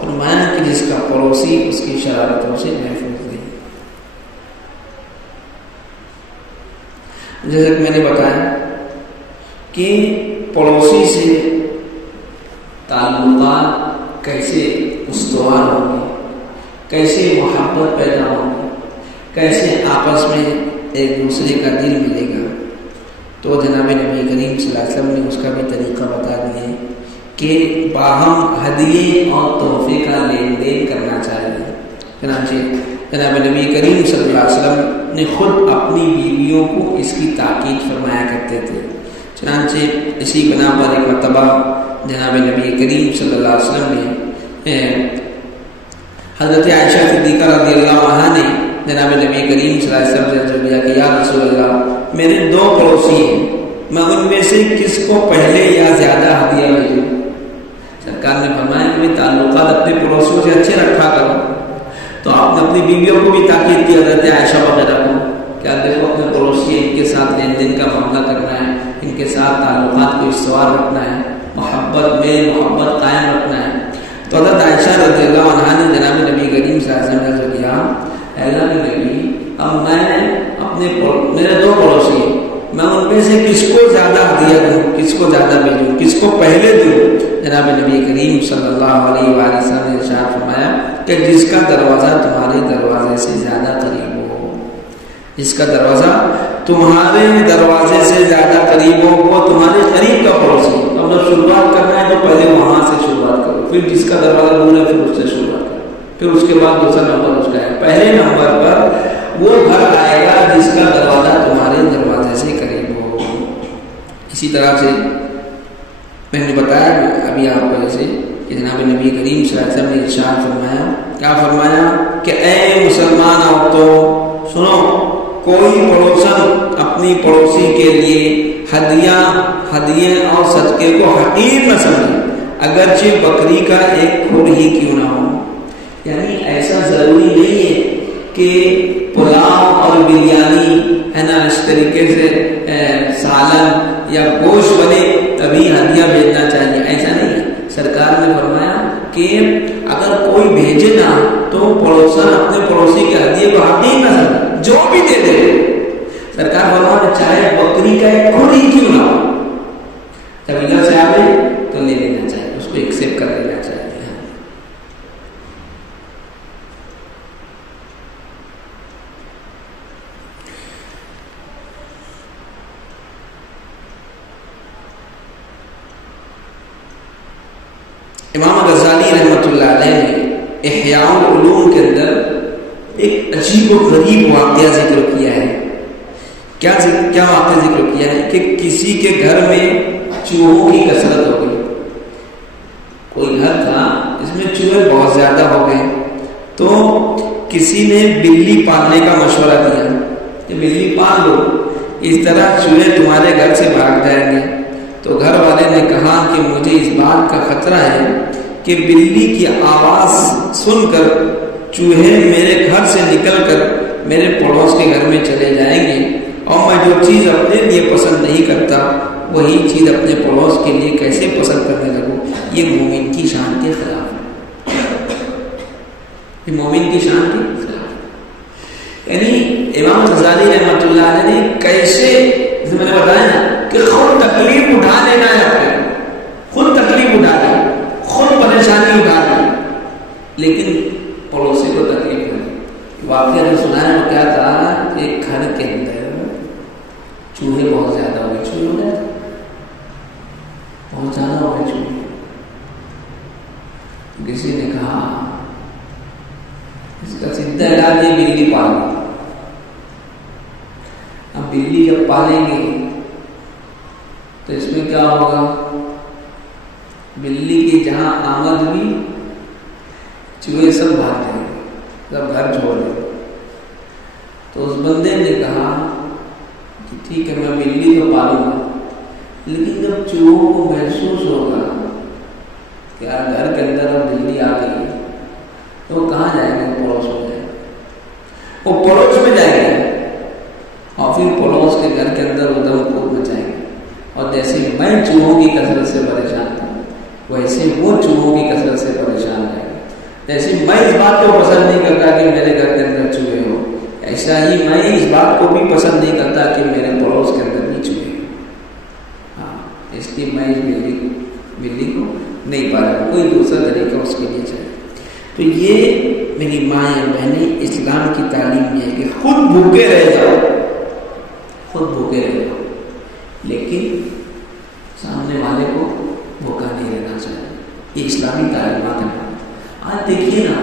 فرمایا کہ جس کا پڑوسی اس کی شرارتوں سے محفوظ نہیں۔ جیسے کہ میں نے بتایا کہ پڑوسی سے تعلقات کیسے استوار ہوں گے، کیسے محبت پیدا ہوگی، کیسے آپس میں ایک دوسرے کا دل ملے گا، تو جناب نبی کریم صلی اللہ علیہ وسلم نے اس کا بھی طریقہ بتا دیا کہ باہم ہدیے اور تحفے کا لین دین کرنا چاہیے۔ چنانچہ جناب نبی کریم صلی اللہ علیہ وسلم نے خود اپنی بیویوں کو اس کی تاکید فرمایا کرتے تھے۔ چنانچہ اسی بنا پر ایک مرتبہ جناب نبی کریم صلی اللہ علیہ وسلم نے حضرت عائشہ صدیقہ رضی اللہ عنہا نے جناب نبی کریم صلی اللہ علیہ وسلم سے عرض کیا کہ یا رسول اللہ، میرے 2 پڑوسی ہیں، میں ان میں سے کس کو پہلے یا زیادہ ہدیہ بھیجوں؟ سرکار نے فرمایا کہ تعلقات اپنے پڑوسیوں سے اچھے رکھا کرو۔ تو آپ نے اپنی بیویوں کو بھی تاکید کی، حضرت عائشہ وغیرہ کو، کیا دیکھو اپنے پڑوسی، ان کے ساتھ لین دین کا معاملہ کرنا ہے، ان کے ساتھ تعلقات کو استوار رکھنا ہے، محبت قائم رکھنا ہے۔ تو حضرت عائشہ رضی اللہ عنہا نے جناب نبی کریم صلی اللہ علیہ وسلم نے کیا، اے اللہ کے نبی، اب میں اپنے میرے 2 پڑوسی ہیں، میں ان سے کس کو زیادہ ہدیہ دوں، کس کو زیادہ بھیجوں، کس کو پہلے دوں؟ جناب نبی کریم صلی اللہ علیہ وآلہ وسلم نے ارشاد فرمایا کہ جس کا دروازہ تمہارے دروازے سے زیادہ قریب ہو، جس کا دروازہ تمہارے دروازے سے زیادہ قریب ہو، وہ تمہارے قریب کا پڑوسی۔ اب جب شروعات کرنا ہے تو پہلے وہاں سے شروعات کرو، پھر جس کا دروازہ دور ہے پھر اس سے شروعات کرو، پھر اس کے بعد دوسرا نمبر اس کا ہے۔ پہلے نمبر پر وہ گھر آئے گا جس کا دروازہ تمہارے دروازے سے قریب ہو۔ اسی طرح سے میں نے بتایا ابھی آپ کو جیسے کہ جناب نبی کریم صلی اللہ علیہ وسلم نے ارشاد فرمایا، کیا فرمایا کہ اے مسلمان عورتوں سنو، کوئی پڑوسن اپنی پڑوسی کے لیے ہدیے اور صدقے کو حقیر نہ سمجھے، اگرچہ بکری کا ایک کھر ہی کیوں نہ ہو۔ یعنی ایسا ضروری نہیں ہے کہ پلاؤ اور بریانی ہے نا اس طریقے سے سالن یا گوشت بنے تبھی ہدیہ بھیجنا چاہیے، ایسا نہیں ہے۔ سرکار نے فرمایا کہ اگر کوئی بھیجے نا تو پڑوسن اپنے پڑوسی کے ہدیے کو حقیر نہ سمجھے، جو بھی دے دے۔ سرکار فرمایا چاہے بکری کا ایک کھر ہی کیوں نہ ہو، جب ادھر سے آئے تو لے لینا چاہیے، اس کو ایکسیپٹ کر لینا چاہیے۔ امام غزالی رحمۃ اللہ علیہ نے احیاء العلوم کے اندر ایک عجیب و غریب واقعہ ذکر کیا ہے۔ کیا واقعہ ذکر کیا ہے کہ کسی کے گھر میں چوہوں کی کثرت ہو گئی۔ کوئی گھر تھا جس میں چوہے بہت زیادہ ہو گئے، تو کسی نے بلی پالنے کا مشورہ دیا کہ بلی پال لو، اس طرح چوہے تمہارے گھر سے بھاگ جائیں گے۔ تو گھر والے نے کہا کہ مجھے اس بات کا خطرہ ہے کہ بلی کی آواز سن کر چوہے میرے گھر سے نکل کر میرے پڑوس کے گھر میں چلے جائیں گے، اور میں جو چیز اپنے لیے پسند نہیں کرتا وہی چیز اپنے پڑوس کے لیے کیسے پسند کرنے لگوں۔ یہ مومن کی شان کے خلاف ہے، یہ مومن کی شان کے خلاف۔ یعنی امام غزالی رحمۃ اللہ علیہ نے کیسے، جیسے میں نے بتایا نا کہ خود تکلیف اٹھا لینا ہے، اپنے خود تکلیف اٹھا لی، خود پریشانی اٹھا لی، لیکن پڑوسی کو تکلیف نہیں۔ واقعہ جو سنا ہے وہ کیا تھا کہ گھر کے اندر چوہے بہت زیادہ ہوئے، چوہے ہو گئے بہت زیادہ ہوئے چوہے۔ کسی نے کہا اس کا سیدھا علاج ہے بلی پالنا۔ اب بلی جب پالیں گے تو اس میں کیا ہوگا، بلی کی جہاں آمد ہوئی چوہے سب بھاگ جائیں گے، سب گھر چھوڑ دیں۔ تو اس بندے نے کہا کہ ٹھیک ہے میں بلی تو پالوں گا، لیکن جب چوہوں کو محسوس ہوگا کہ یار گھر کے اندر اب بلی آ گئی تو وہ کہاں جائیں گے، پڑوس میں جائیں گے، وہ پڑوس میں جائیں گے، اور پھر پڑوس کے گھر کے اندر ادھم کود مچائیں گے۔ اور جیسے میں چوہوں کی کثرت سے پریشان تھا ویسے وہ چوہوں کی کثرت سے پریشان رہے گا۔ جیسے میں اس بات کو پسند نہیں کرتا کہ میرے گھر کے اندر چوہے ہو، ایسا ہی میں اس بات کو بھی پسند نہیں کرتا کہ میرے پڑوس کے اندر بھی چوہے ہو۔ ہاں، اس لیے میں اس بلی کو نہیں پالا، کوئی دوسرا طریقہ اس کے لیے چاہیے۔ تو یہ میری ماں یا بہنیں اسلام کی تعلیم یہ ہے کہ خود بھوکے رہ جاؤ، خود بھوکے رہ جاؤ، لیکن سامنے والے کو بھوکا نہیں رہنا چاہیے۔ یہ اسلامی تعلیمات ہیں۔ آج دیکھیے نا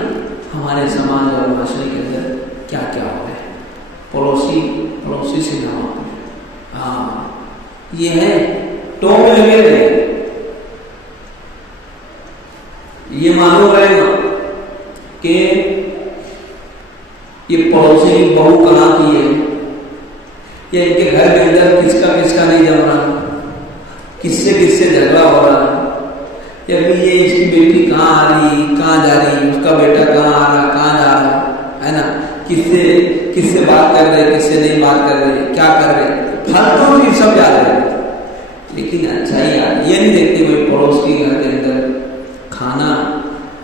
ہمارے سماج اور معاشرے کے اندر کیا کیا ہو رہا ہے، پڑوسی سے نہ ہو، ہاں یہ ہے ٹو میں لگے رہے، یہ معلوم رہے گا کہ یہ پڑوسی کی بہو کہاں کی ہے، یا ان کے گھر کے اندر کس کا نہیں جم رہا، کس سے جھگڑا ہو رہا، یا پھر یہ اس کی بیٹی کہاں آ رہی کہاں جا رہی، اس کا بیٹا کہاں آ رہا کہاں جا رہا ہے نا، کس سے بات کر رہے کس سے نہیں بات کر رہے، کیا کر رہے، پھلتوں کی سب یاد رہے، لیکن اچھائی یاد یہ نہیں دیکھتے بھائی پڑوس کے گھر کے اندر کھانا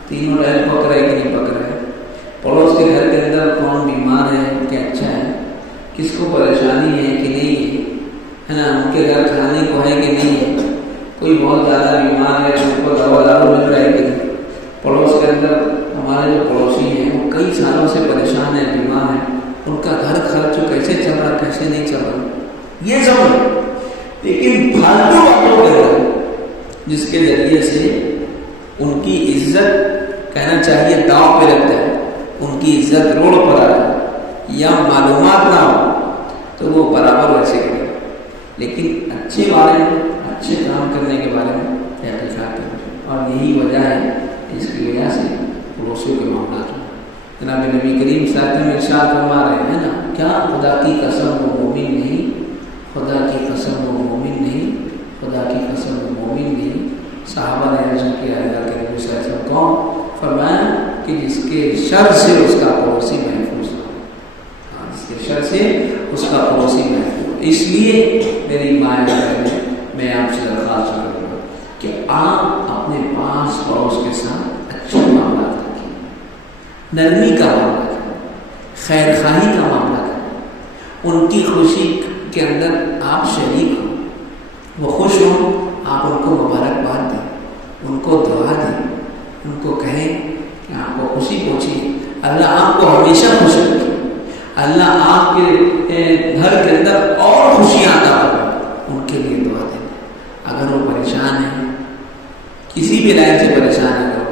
تینوں ٹائم پک رہا ہے کہ نہیں پک رہا ہے، پڑوس کے گھر کے اندر کون بیمار ہے کہ اچھا ہے، کس کو پریشانی ہے کہ نہیں ہے نا، ان کے گھر کھانے کو ہے کہ نہیں ہے، کوئی بہت زیادہ بیمار ہے ان کو دوا دارو مل رہا ہے کہ نہیں، پڑوس کے اندر ہمارے جو پڑوسی ہیں وہ کئی سالوں سے پریشان ہیں، بیمار ہیں، ان کا گھر خرچ کیسے چل رہا کیسے نہیں چل رہا، یہ سب ہے۔ لیکن فالتو باتوں کے اندر جس کے ذریعے سے ان کی عزت کہنا چاہیے داؤ پہ رکھتا ہے، ان کی عزت روڈ پر آ رہا ہے یا معلومات نہ ہو تو وہ برابر ویسے کرے، لیکن اچھے بارے میں اچھے کام کرنے کے بارے میں تحقیقات کریں، اور یہی وجہ ہے اس کی وجہ سے پڑوسیوں کے معاملات میں جناب نبی کریم صلی اللہ علیہ وسلم ارشاد فرما رہے ہیں نا، کیا خدا کی قسم وہ مومن نہیں، خدا کی قسم وہ مومن نہیں، خدا کی قسم وہ مومن نہیں۔ صحابہ نے عرض کیا اللہ کے نبی صلی اللہ علیہ وسلم کون؟ فرمایا کہ جس کے شر سے اس کا پڑوسی محفوظ ہو، جس کے شر سے اس کا پڑوسی محفوظ ہو۔ اس لیے میری ماں میں آپ سے درخواست کروں گا کہ آپ اپنے پاس پڑوس کے ساتھ اچھے معاملات رکھیں، نرمی کا معاملہ کریں، خیر خواہی کا معاملہ کریں، ان کی خوشی کے اندر آپ شریک ہوں، وہ خوش ہوں آپ ان کو مبارکباد دیں، ان کو دعا دیں، ان کو کہیں کہ آپ کو خوشی پہنچی، اللہ آپ کو ہمیشہ خوش رکھے، اللہ آپ کے گھر کے اندر اور خوشیاں عطا کرے، ان کے لیے دعا دیں۔ اگر وہ پریشان ہیں، کسی بھی لائن سے پریشان ہے،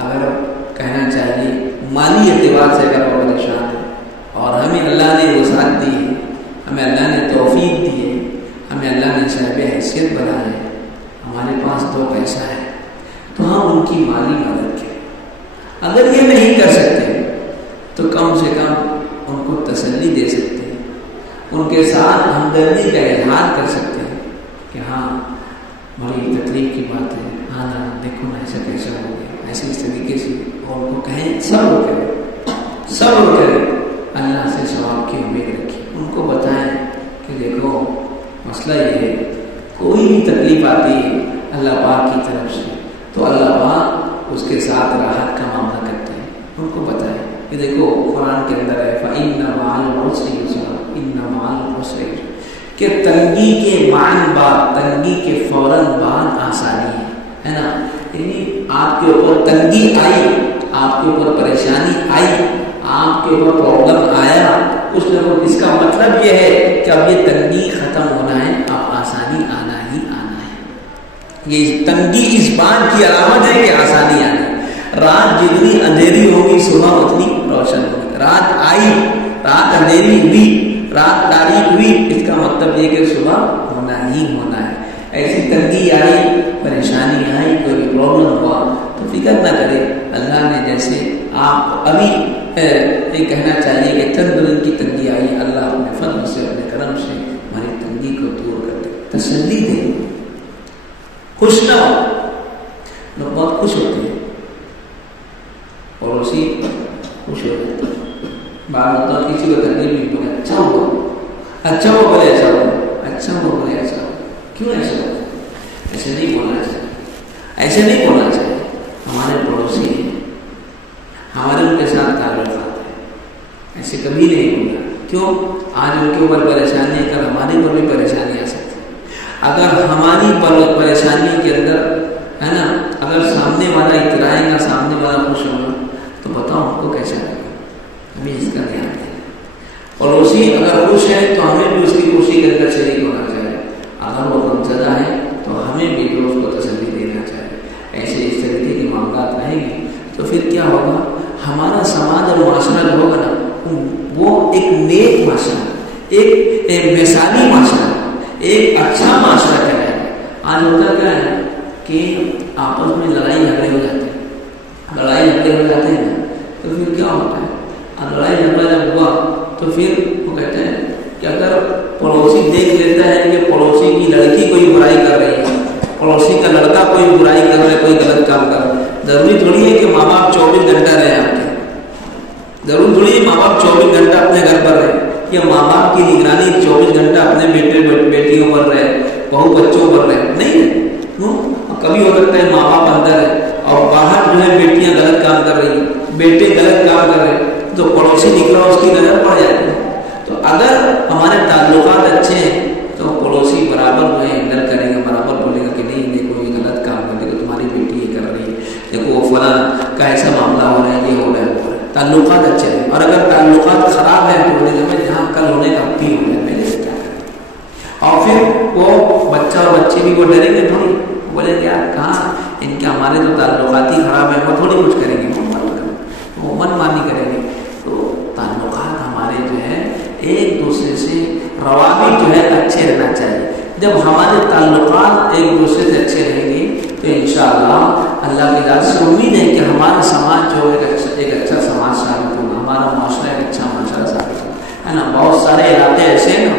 اگر کہنا چاہیے مالی اعتبار سے اگر وہ پریشان ہے اور ہمیں اللہ نے وسعت دی ہے، ہمیں اللہ نے توفیق دی ہے، ہمیں اللہ نے صاحب حیثیت بنا ہے، ہمارے پاس 2 پیسہ ہے، تو ہم ان کی مالی مدد کریں۔ اگر یہ نہیں کر سکتے تو کم سے کم ان کو تسلی دے سکتے ہیں، ان کے ساتھ ہمدردی کا اظہار کر سکتے ہیں کہ ہاں بڑی تکلیف کی بات ہے، ہاں نا دیکھو نا ایسا کیسا ہو گیا، ایسے اس طریقے سے، اور ان کو کہیں صبر کریں، صبر کریں، اللہ سے ثواب کی امید رکھیں، ان کو بتائیں کہ دیکھو مسئلہ یہ ہے، کوئی بھی تکلیف آتی ہے اللہ پاک کی طرف سے تو اللہ پاک اس کے ساتھ راحت کا معاملہ کرتے ہیں، ان کو بتائیں کہ دیکھو قرآن کے اندر ہے فَإِنَّ مَعَ الْعُسْرِ يُسْرًا إِنَّ مَعَ الْعُسْرِ يُسْرًا، کہ تنگی کے معنی بعد، تنگی کے فوراً بعد آسانی ہے نا، یعنی آپ کے اوپر تنگی آئی، آپ کے اوپر پریشانی آئی، آپ کے اوپر پرابلم آیا، اس کا مطلب یہ ہے کہ اب یہ تنگی ختم ہونا ہے، اب آسانی آنا ہی آنا ہے۔ یہ تنگی اس بات کی علامت ہے کہ آسانی آنی ہے۔ رات جتنی اندھیری ہوگی صبح اتنی روشن ہوگی، رات آئی، رات اندھیری ہوئی، رات تاریک ہوئی، اس کا مطلب یہ کہ صبح ہونا ہی ہونا ہے۔ ایسی تنگی آئی، پریشانی آئی، کوئی پرابلم ہوا تو فکر نہ کرے، اللہ نے جیسے آپ ابھی یہ کہنا چاہیے کہ چند دن کی تنگی آئی، اللہ اپنے فضل سے اپنے کرم سے ہماری تنگی کو دور کر دے، تسلی دے، خوش نہ ہو۔ لوگ بہت خوش ہوتے ہیں، پڑوسی خوش ہو جاتے ہیں، بعض ہوتا کسی کو تکلیف نہیں بولے اچھا ہوا، اچھا ہوا بولے ایسا ہوا، اچھا ہوا بولے ایسا ہوا، کیوں ایسا ہوا؟ ایسے نہیں بولنا چاہیے، ایسے نہیں بولنا چاہیے۔ ہمارے پڑوسی ہیں، ہمارے ان کے ساتھ تعلقات ہیں، ایسے کبھی نہیں بولنا۔ کیوں؟ آج ان کے اوپر پریشانی ہے، کل ہمارے اوپر بھی پریشانی آ سکتی ہے۔ اگر ہماری پریشانی کے اندر ہے نا، اگر سامنے والا اترائے گا، سامنے والا خوش ہوگا تو بتاؤ ہم کو کیسا لگے گا؟ ہمیں اس کا دھیان دیں۔ پڑوسی اگر خوش ہے تو ہمیں بھی اس کی خوشی کے اندر شریک ہونا چاہیے، اگر وہ غمزدہ ہے تو ہمیں بھی جو اس کو تسلی دینا چاہیے۔ ایسے اس طریقے کے معاملات رہیں گے تو پھر کیا ہوگا؟ ہمارا سماج اور معاشرہ جو ہوگا نا وہ ایک نیک معاشرہ، ایک مثالی معاشرہ، ایک اچھا معاشرہ کہلائے گا۔ آج ہوتا کیا ہے کہ آپس میں لڑائی جھگڑے ہو جاتے ہیں، لڑائی جھگڑے ہو جاتے ہیں تو پھر کیا ہوتا ہے؟ لڑائی جھگڑا جب ہوا تو پھر وہ کہتے ہیں کہ اگر پڑوسی دیکھ لیتا ہے کہ پڑوسی کی لڑکی کوئی برائی کر رہی ہے، پڑوسی کا لڑکا کوئی برائی کر رہا ہے، کوئی غلط کام کر رہا ہے، ضروری تھوڑی ہے کہ ماں باپ 24 گھنٹہ رہے آپ کے، ضروری تھوڑی ہے ماں باپ 24 گھنٹہ اپنے گھر پر رہے، یا ماں باپ کی نگرانی 24 گھنٹہ اپنے بیٹے بیٹیوں پر رہے، بہو بچوں پر رہے، نہیں ہے۔ کبھی ہو سکتا ہے ماں باپ اندر ہے اور باہر جو ہے بیٹیاں غلط کام کر رہی ہیں، بیٹے غلط کام کر رہے ہیں، تو پڑوسی نکلا اس کی نظر پڑ جاتی ہے۔ تو اگر ہمارے تعلقات اچھے ہیں تو پڑوسی وہ فلاں کا ایسا معاملہ ہو رہا ہے، یہ ہو رہا ہے، تعلقات اچھے ہیں. اور اگر تعلقات خراب ہیں تو جہاں کل ہونے کا بھی ہو جائے پہلے سے کیا کریں. اور پھر وہ بچہ اور بچے بھی وہ ڈریں گے تھوڑی، بولے کہ یار کہاں ان کے ہمارے تو تعلقات ہی خراب ہیں، وہ تھوڑی کچھ کریں گے، وہ من مانی کریں گے. تو تعلقات ہمارے جو ہے ایک دوسرے سے روابط جو ہے اچھے رہنا چاہیے. جب ہمارے تعلقات ایک دوسرے سے اچھے رہیں گے تو انشاءاللہ اللہ کی ذات سے امید ہے کہ ہمارا سماج جو ایک اچھا سماج ثابت ہوگا، ہمارا معاشرہ ایک اچھا معاشرہ ثابت ہوگا، ہے نا. بہت سارے علاقے ایسے ہیں نا،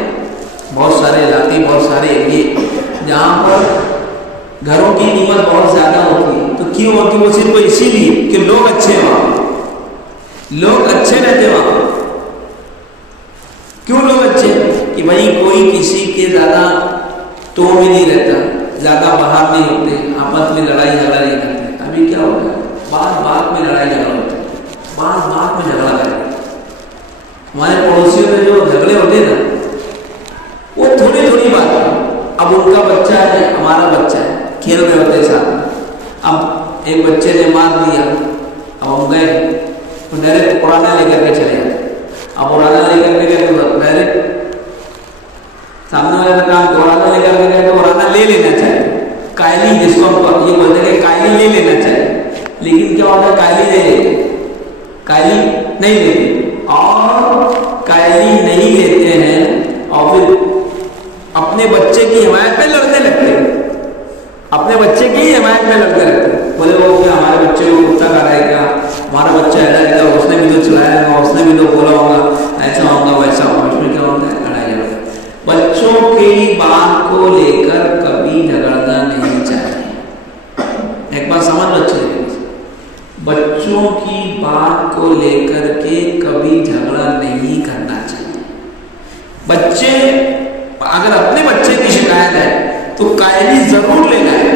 بہت سارے علاقے، بہت سارے ایریے جہاں پر گھروں کی قیمت بہت زیادہ ہوتی ہے. تو کیوں ہوتی ہے؟ وہ صرف اسی لیے کہ لوگ اچھے ہیں وہاں، لوگ اچھے رہتے وہاں. کیوں لوگ اچھے؟ کہ بھائی کوئی کسی کے زیادہ تو میں نہیں رہتا، زیادہ باہر نہیں ہوتے، آپس میں لڑائی جھگڑا نہیں کرتے. ابھی کیا ہوتا ہے؟ بات میں لڑائی جھگڑا ہوتا ہے، بات میں جھگڑا کرتے. ہمارے پڑوسیوں میں جو جھگڑے ہوتے ہیں نا، وہ تھوڑی تھوڑی بات ہے. اب ان کا بچہ ہے، ہمارا بچہ ہے، کھیل رہے ہوتے ساتھ میں. اب ایک بچے نے مار دیا، اب ہم گئے تو ڈائریکٹ پرانا لے کر کے چلے جاتے. اب پرانا لے کر کے گئے تو ڈائریکٹ سامنے والے کا کام پرانا لے کر کے گئے تو پرانا لے لینا چاہیے. قائلی جس کو ہم یہ بولتے ہیں کہ قائلی لے لینا چاہیے، لیکن کیا ہوتا ہے؟ قائلی نہیں لیتے، قائلی نہیں لیتے. اور قائلی نہیں لیتے ہیں اور پھر اپنے بچے کی حمایت میں لڑنے لگتے ہیں، اپنے بچے کی حمایت میں لڑتے رہتے ہیں. بولے وہ کیا ہمارے بچے کو کتا کھا رہا ہے کیا، ہمارا بچہ ایسا ہے کیا، اس نے بھی تو چلایا ہوگا، اس نے بھی تو بولا ہوگا، ایسا ہوگا ویسا ہوگا. اس میں کیا ہوتا ہے؟ لڑائی جھگڑا. بچوں کی بات کو لے کر کبھی جھگڑنا نہیں چاہیے. ایک بات سمجھ لو اچھے، بچوں کی بات کو لے کر کے کبھی جھگڑا نہیں کرنا چاہیے. بچے اگر اپنے بچے کی شکایت ہے تو قائلی ضرور لینا ہے.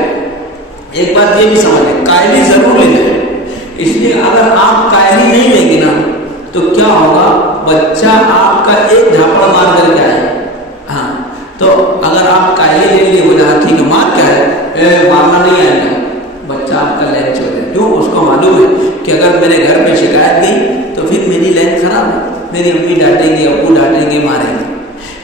ایک بات یہ بھی سمجھیں، قائلی ضرور لینا ہے. اس لیے اگر آپ قائلی نہیں لیں گے نا تو کیا ہوگا؟ بچہ آپ کا ایک جھاپڑ مار کر کے آئے. ہاں تو اگر آپ قائلی لیں گے، بولے ہاں ٹھیک ہے مار کیا ہے، مارنا نہیں آئے گا، بچہ آپ کا لین چھوڑ دے. کیوں؟ اس کو معلوم ہے کہ اگر میرے گھر پہ شکایت کی تو پھر میری لین خراب ہے، میری امی ڈانٹیں گے، ابو ڈانٹیں گے، ماریں گے.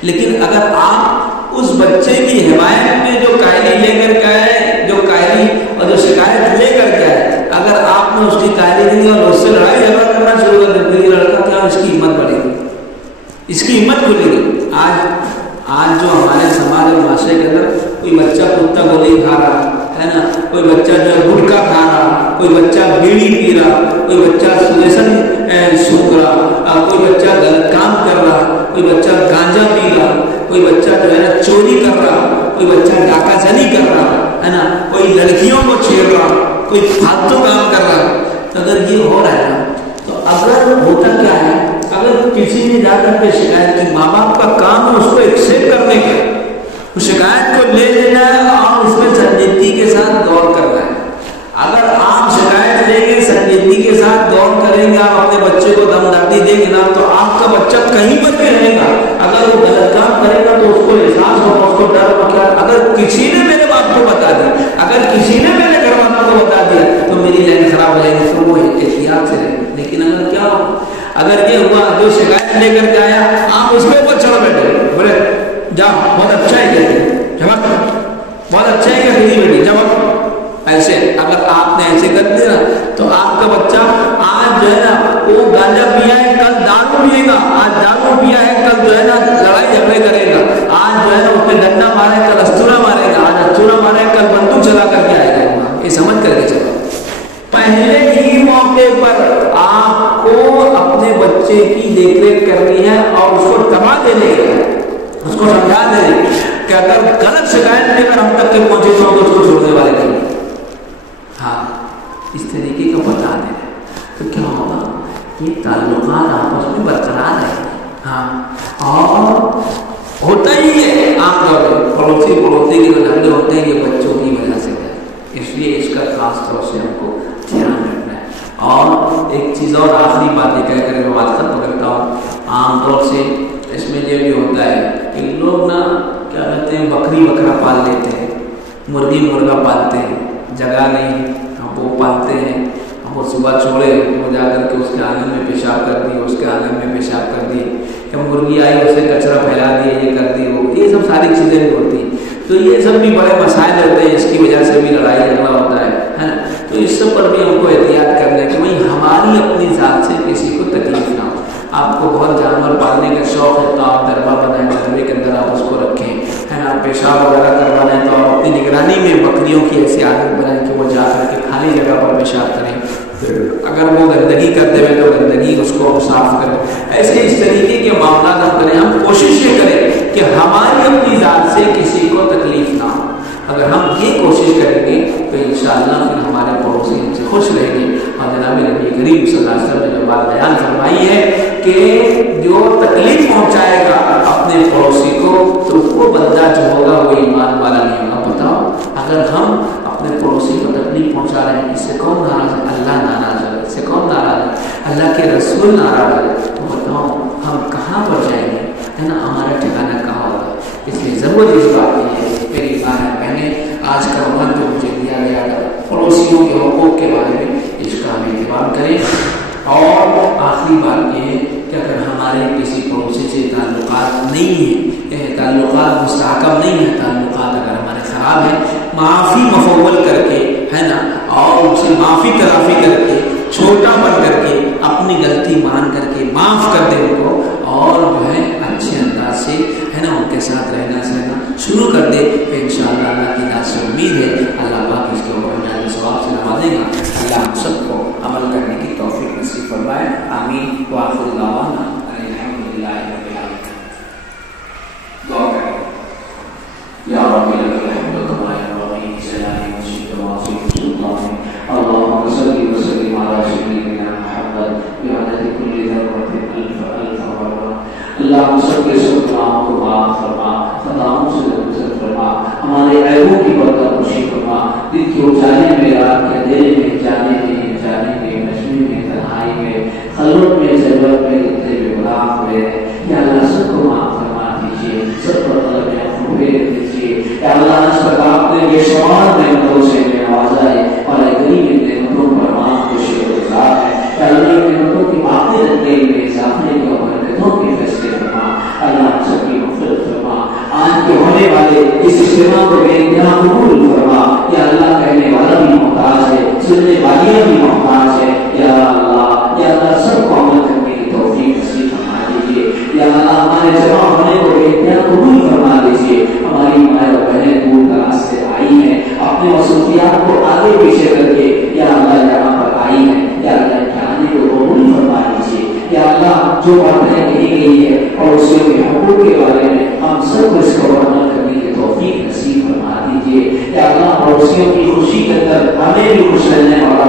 لیکن اگر آپ اس بچے کی حمایت میں جو قائلی لے کر کے آئے، جو قائلی اور جو شکایت لے کر کے آئے، اگر آپ نے اس کی قائلی دی اور اس سے لڑائی جھگڑا کرنا شروع کر دیں، میری لڑکا کیا اس کی ہمت بڑھے گی، اس کی ہمت کھلے گی. آج جو ہمارے سماج اور معاشرے کے اندر کوئی بچہ کتا گولی کھا رہا ہے نا، کوئی بچہ جو ہے گٹکا کھا رہا، کوئی بچہ بیڑی پی رہا، کوئی بچہ سلیسن سونگ رہا، کوئی بچہ غلط کام کر رہا، کوئی بچہ گانجا پی رہا، کوئی بچہ جو ہے نا چوری کر رہا، کوئی بچہ ڈاکہ زنی کر رہا ہے نا، کوئی لڑکیوں کو چھیڑ رہا، کوئی فالتو کام کر رہا. تو اگر یہ ہو رہا ہے نا، تو اگر ہوتا کیا ہے، اگر کسی نے جا کر کے شکایت کی، ماں باپ کا کام ہے اس کو ایکسیپٹ کرنے کا، اس شکایت کو لے لینا ہے اور اس میں سنجیدگی کے ساتھ غور کرنا ہے. اگر آپ شکایت لیں گے، سنجیدگی کے ساتھ غور کریں گے، آپ اپنے بچے کو دم داڑھی دیں گے نا، تو آپ کا بچہ کہیں پر بھی رہے گا. اگر وہ غلط کام کرے گا تو اس کو احساس ہوگا، اس کو ڈر ہوگا. اگر کسی نے میرے باپ کو بتا دیا، اگر کسی نے میرے گھر والوں کو بتا دیا تو میری لائن خراب ہو جائے گی، تو وہ احتیاط سے رہے گا. لیکن اگر کیا ہو، اگر یہ ہوا جو شکایت لے کر کے آیا، آپ اس کے اوپر چڑھ بیٹھے، بولے جا بہت اچھا ہے کہتے جمع، بہت اچھا ہے کہ بیٹی جمع. ایسے اگر آپ نے ایسے کر دیا تو آپ کا بچہ آج جو ہے نا وہ گانجا پیا ہے، کل دارو پیے گا، آج دارو پیا ہے، کل جو ہے نا لڑائی جھگڑے کرے گا، آج جو ہے نا اس نے ڈنڈا مارے، کل استورا مارے گا، آج استورا مارے، کل بندوق چلا کر کے آئے گا. یہ سمجھ کر کے چلو. پہلے ہی موقع پر آپ کو اپنے بچے کی دیکھ ریکھ کرنی ہے اور اس کو تباہ دینے ہے، اس کو سمجھا دیں کہ اگر غلط شکایت لے کر ہم تک کے پہنچے تو ہم اس کو چھوڑنے والے نہیں. ہاں اس طریقے کا بتا دیں تو کیا ہوگا، یہ تعلقات آپس میں برقرار رہیں گے. ہاں اور ہوتا ہی ہے عام طور پہ پڑوسی کے جو جھگڑے ہوتے ہیں یہ بچوں کی وجہ سے ہے. اس لیے اس کا خاص طور سے ہم کو دھیان رکھنا ہے. اور ایک چیز اور آخری بات یہ کہہ کر میں بات ختم کرتا ہوں. عام طور سے اس میں یہ بھی ہوتا ہے کہ لوگ نا کیا کہتے ہیں، بکری بکرا پال لیتے ہیں، مرغی مرغا پالتے ہیں، جگہ نہیں وہ پالتے ہیں صبح چھوڑے وہ جا کر کے اس کے آنگن میں پیشاب کر دی، اس کے آنگن میں پیشاب کر دی، کہ مرغی آئی اسے کچرا پھیلا دیا، یہ کر دی وہ، یہ سب ساری چیزیں بھی ہوتی ہیں۔ تو یہ سب بھی بڑے مسائل ہوتے ہیں، اس کی وجہ سے بھی لڑائی جھگڑا ہوتا ہے نا۔ تو اس سب پر بھی ہم کو احتیاط کرنا ہے کہ بھائی ہماری اپنی ذات سے کسی کو تکلیف نہ ہو۔ آپ کو بہت جانور پالنے کا شوق ہے تو آپ دربہ بنائیں، دربے کے اندر آپ اس کو رکھیں، ہے نا۔ پیشاب وغیرہ کروانا ہے تو آپ اپنی نگرانی میں بکریوں کی ایسی عادت بنائیں کہ وہ جا کر کے کھالی جگہ پر پیشاب کریں، اگر وہ گندگی کرتے ہوئے تو گندگی اس کو صاف کریں۔ ایسے اس طریقے کے معاملات ہم کریں۔ ہم کوشش یہ کریں کہ ہماری اپنی ذات سے کسی کو تکلیف نہ ہو۔ اگر ہم یہ کوشش کریں گے تو انشاءاللہ پھر ہمارے پڑوسی ہم سے خوش رہیں گے۔ اور جناب نبی کریم صلی اللہ علیہ وسلم نے جو بات بیان فرمائی ہے کہ جو تکلیف پہنچائے گا اپنے پڑوسی کو تو وہ بندہ جو ہوگا وہ ایمان والا نہیں ہوگا۔ بتاؤ اگر ہم اپنے پڑوسی کو تکلیف پہنچا رہے ہیں، اس سے کون ناراض ہے؟ اللہ ناراض ہے۔ اس سے کون ناراض ہے؟ اللہ کے رسول ناراض ہے۔ تو بتاؤ ہم کہاں پر جائیں گے، ہے نا؟ ہمارا ٹھکانہ کہاں ہوگا؟ اس لیے ضرورت اس بات کی ہے۔ میری بات ہے، میں نے آج کا عنوان جو مجھے دیا گیا تھا پڑوسیوں کے حقوق کے بارے میں، اس کا ہم اہتمام کریں۔ اور آخری بات یہ ہے کہ اگر ہمارے کسی پڑوسی سے تعلقات نہیں ہیں، تعلقات مستحکم نہیں ہیں، تعلقات اگر ہمارے خراب ہیں، معافی مفول کر کے، ہے نا، اور ان سے معافی تلافی کر کے، چھوٹا بن کر کے، اپنی غلطی مان کر کے معاف کر دے ان کو، اور جو ہے اچھے انداز سے، ہے نا، ان کے ساتھ رہنا سہنا شروع کر دے، انشاءاللہ اللہ کی ذات سے امید ہے اللہ پاک اس کے اوپر جان ثواب سے نوازے گا۔ اللہ ہم سب کو عمل کرنے کی توفیق نصیب فرمائے، آمین۔ وآخر دعوانا الحمدللہ رب العالمین۔ دعا کریں۔ یا رب لک الحمد کما ينبغي لجلال وجهك وعظيم سلطانك، اللهم صل وسلم على سيدنا محمد بعدد كل ذرة ألف ألف مرة۔ اللهم صل وسلم کو معاف فرما، خطاؤں سے درگزر فرما، ہمارے عیبوں کی پردہ پوشی فرما، دن کی اجالے میں، رات کے اندھیرے میں، جانے میں، نشے میں، تنہائی میں، خلوت میں، ضرورت میں، جتنے بھی گناہ ہوئے ہیں، یا اللہ سب کو معاف فرما دیجیے، سب پر قلب محفوظ دیجیے۔ یا اللہ آج تک آپ نے بے شمار نعمتوں سے نوازا ہے اور غریب نعمتوں پر معاف کو شکر گزار ہے۔ یا اللہ نعمتوں کی باتیں رکھنے میں اضافے کے اور برکتوں کے فیصلے فرما، اللہ ہم سب کی مغفرت فرما۔ آج کے ہونے والے اس اجتماع کو بے انتہا قبول فرما۔ یا اللہ کہنے والا بھی محتاج ہے، سننے والیاں بھی محتاج ہے، یا اللہ سب کو عمل کرنے کی توفیق نصیب فرما دیجیے۔ یا اللہ ہمارے جمع ہونے کو بے انتہا قبول فرما دیجیے۔ ہماری مائیں اور بہنیں دور دراز سے آئی ہیں، اپنے مصروفیات کو آگے پیچھے کر کے یا اللہ یہاں پر آئی ہیں، یا اللہ کے آنے کو قبول فرما دیجیے۔ یا اللہ جو باتیں کہی گئی ہے اور اس کے حقوق کے بارے میں ہم سب کو اس کو عمل کرنے کی توفیق نصیب فرما دیجیے۔ یا اللہ پڑوسیوں کی خوشی کے اندر ہمیں بھی خوش رہنے والا